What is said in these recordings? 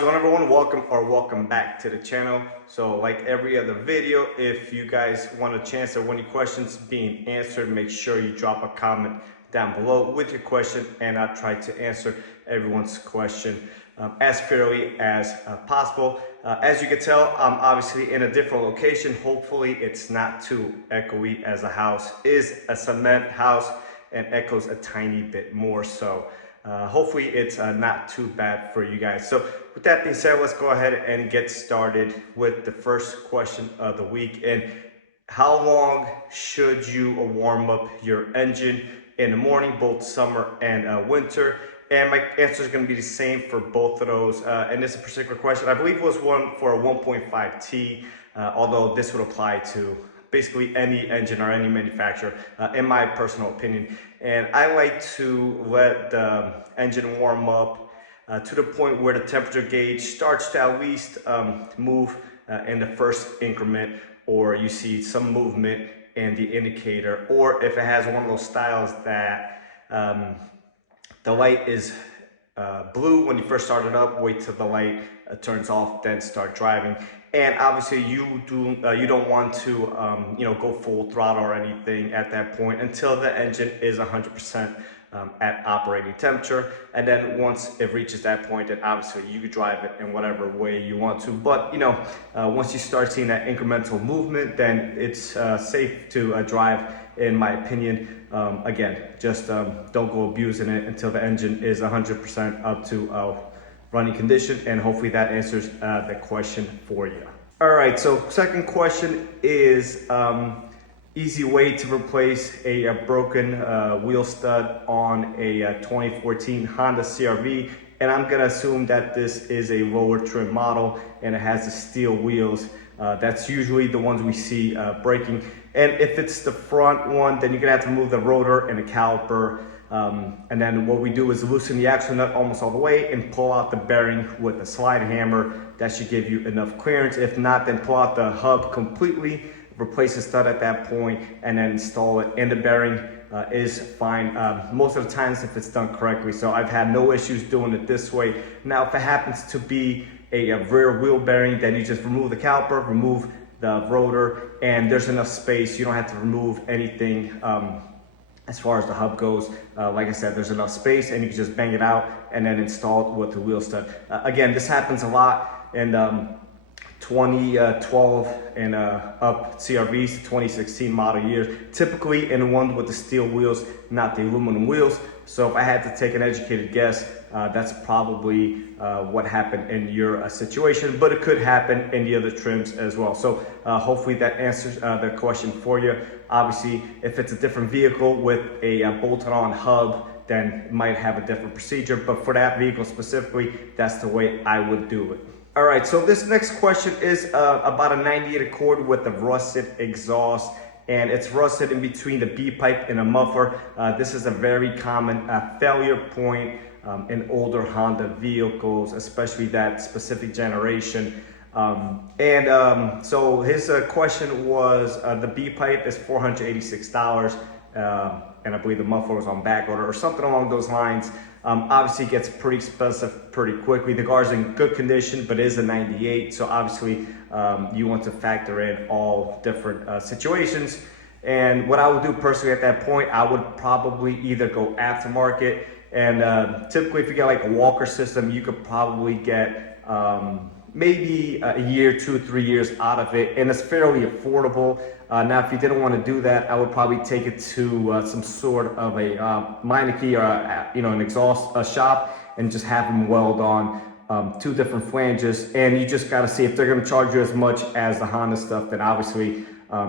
How's it going, everyone? Welcome back to the channel. So like every other video, if you guys want a chance at any questions being answered, make sure you drop a comment down below with your question, and I'll try to answer everyone's question as fairly as possible. As you can tell, I'm obviously in a different location. Hopefully it's not too echoey, as the house is a cement house and echoes a tiny bit more. So hopefully it's not too bad for you guys. So with that being said, let's go ahead and get started with the first question of the week. And how long should you warm up your engine in the morning, both summer and winter? And my answer is going to be the same for both of those. And this particular question, I believe, was one for a 1.5T, although this would apply to basically any engine or any manufacturer, in my personal opinion. And I like to let the engine warm up to the point where the temperature gauge starts to at least move in the first increment, or you see some movement in the indicator, or if it has one of those styles that the light is blue when you first start it up, wait till the light turns off, then start driving. And obviously you don't want to go full throttle or anything at that point until the engine is 100% at operating temperature. And then once it reaches that point, then obviously you can drive it in whatever way you want to. But once you start seeing that incremental movement, then it's safe to drive, in my opinion. Again, just don't go abusing it until the engine is 100% up to running condition, and hopefully that answers the question for you. All right, so second question is easy way to replace a broken wheel stud on a 2014 Honda CR-V, and I'm gonna assume that this is a lower trim model and it has the steel wheels. That's usually the ones we see breaking. And if it's the front one, then you're gonna have to remove the rotor and the caliper. And then what we do is loosen the axle nut almost all the way and pull out the bearing with a slide hammer. That should give you enough clearance. If not, then pull out the hub completely, replace the stud at that point, and then install it. And the bearing is fine most of the times if it's done correctly. So I've had no issues doing it this way. Now, if it happens to be a rear wheel bearing, then you just remove the caliper, remove the rotor, and there's enough space. You don't have to remove anything as far as the hub goes. Like I said, there's enough space, and you can just bang it out and then install it with the wheel stud. Again, this happens a lot in 2012 and up CR-Vs, 2016 model years, typically in one with the steel wheels, not the aluminum wheels. So if I had to take an educated guess, that's probably what happened in your situation, but it could happen in the other trims as well. So hopefully that answers the question for you. Obviously, if it's a different vehicle with a bolted-on hub, then it might have a different procedure, but for that vehicle specifically, that's the way I would do it. All right, so this next question is about a 98 Accord with a rusted exhaust, and it's rusted in between the B pipe and a muffler. This is a very common failure point in older Honda vehicles, especially that specific generation. So his question was the B pipe is $486, and I believe the muffler was on back order or something along those lines. Obviously it gets pretty expensive pretty quickly. The car's in good condition, but it is a 98. So obviously you want to factor in all different situations. And what I would do personally at that point, I would probably either go aftermarket, and typically if you get like a Walker system, you could probably get maybe a year, 2-3 years out of it, and it's fairly affordable. Now, if you didn't want to do that, I would probably take it to some sort of a Meineke or an exhaust shop, and just have them weld on 2 different flanges. And you just got to see if they're going to charge you as much as the Honda stuff. Then obviously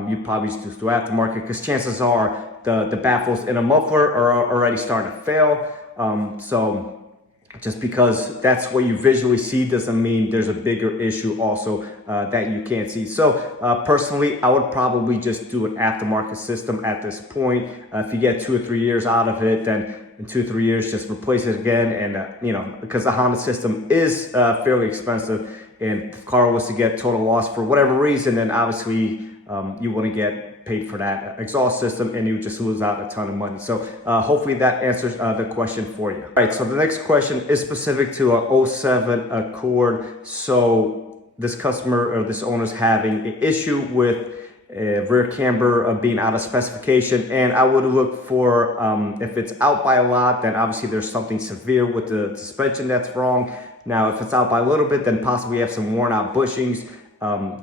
you probably just do aftermarket, because chances are the baffles in a muffler are already starting to fail. So just because that's what you visually see doesn't mean there's a bigger issue also that you can't see. So personally, I would probably just do an aftermarket system at this point. If you get 2 or 3 years out of it, then in 2 or 3 years, just replace it again. And because the Honda system is fairly expensive, and if the car was to get total loss for whatever reason, then obviously you want to get paid for that exhaust system, and you would just lose out a ton of money. So hopefully that answers the question for you. All right, so the next question is specific to a 07 Accord. So this customer or this owner is having an issue with rear camber being out of specification, and I would look for if it's out by a lot, then obviously there's something severe with the suspension that's wrong. Now if it's out by a little bit, then possibly you have some worn out bushings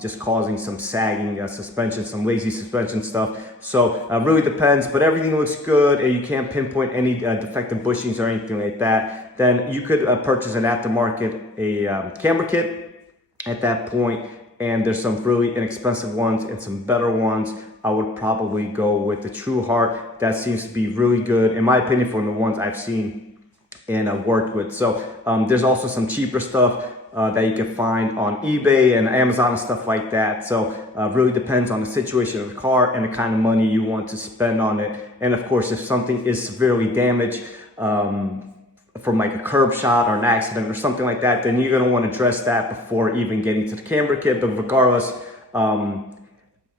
just causing some sagging suspension, some lazy suspension stuff. So really depends, but everything looks good and you can't pinpoint any defective bushings or anything like that. Then you could purchase an aftermarket camber kit at that point. And there's some really inexpensive ones and some better ones. I would probably go with the True Heart. That seems to be really good, in my opinion, from the ones I've seen and worked with. So there's also some cheaper stuff that you can find on eBay and Amazon and stuff like that. So really depends on the situation of the car and the kind of money you want to spend on it. And of course, if something is severely damaged, from like a curb shot or an accident or something like that, then you're going to want to address that before even getting to the camber kit. But regardless,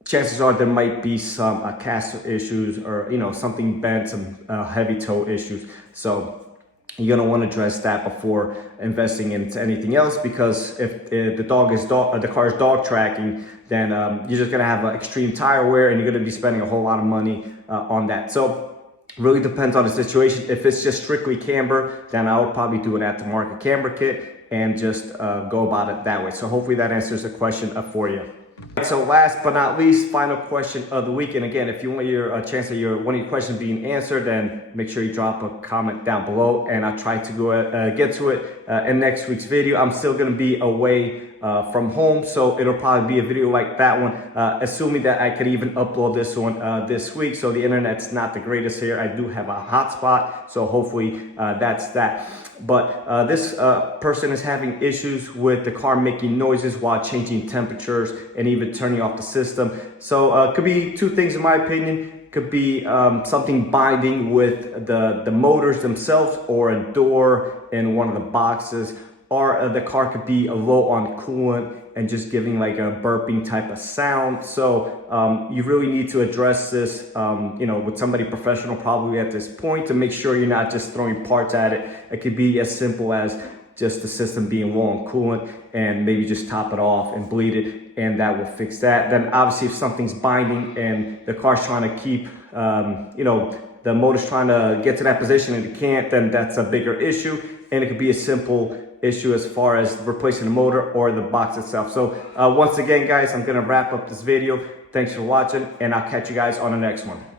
chances are there might be some caster issues or, you know, something bent, some heavy toe issues. So you're going to want to address that before investing into anything else, because if the car is dog tracking, then you're just going to have extreme tire wear and you're going to be spending a whole lot of money on that. So really depends on the situation. If it's just strictly camber, then I would probably do an aftermarket camber kit and just go about it that way. So hopefully that answers the question for you. So last but not least, final question of the week. And again, if you want a chance of one of your questions being answered, then make sure you drop a comment down below, and I'll try to go get to it in next week's video. I'm still going to be away from home, so it'll probably be a video like that one, assuming that I could even upload this one this week. So the internet's not the greatest here. I do have a hotspot, so hopefully that's that. But this person is having issues with the car making noises while changing temperatures and even turning off the system. So could be two things in my opinion. Could be something binding with the motors themselves, or a door in one of the boxes, or the car could be low on coolant and just giving like a burping type of sound. So you really need to address this, you know, with somebody professional probably at this point, to make sure you're not just throwing parts at it. It could be as simple as just the system being low on coolant, and maybe just top it off and bleed it, and that will fix that. Then obviously if something's binding and the car's trying to keep, you know, the motor's trying to get to that position and it can't, then that's a bigger issue. And it could be a simple issue as far as replacing the motor or the box itself. So once again, guys, I'm gonna wrap up this video. Thanks for watching, and I'll catch you guys on the next one.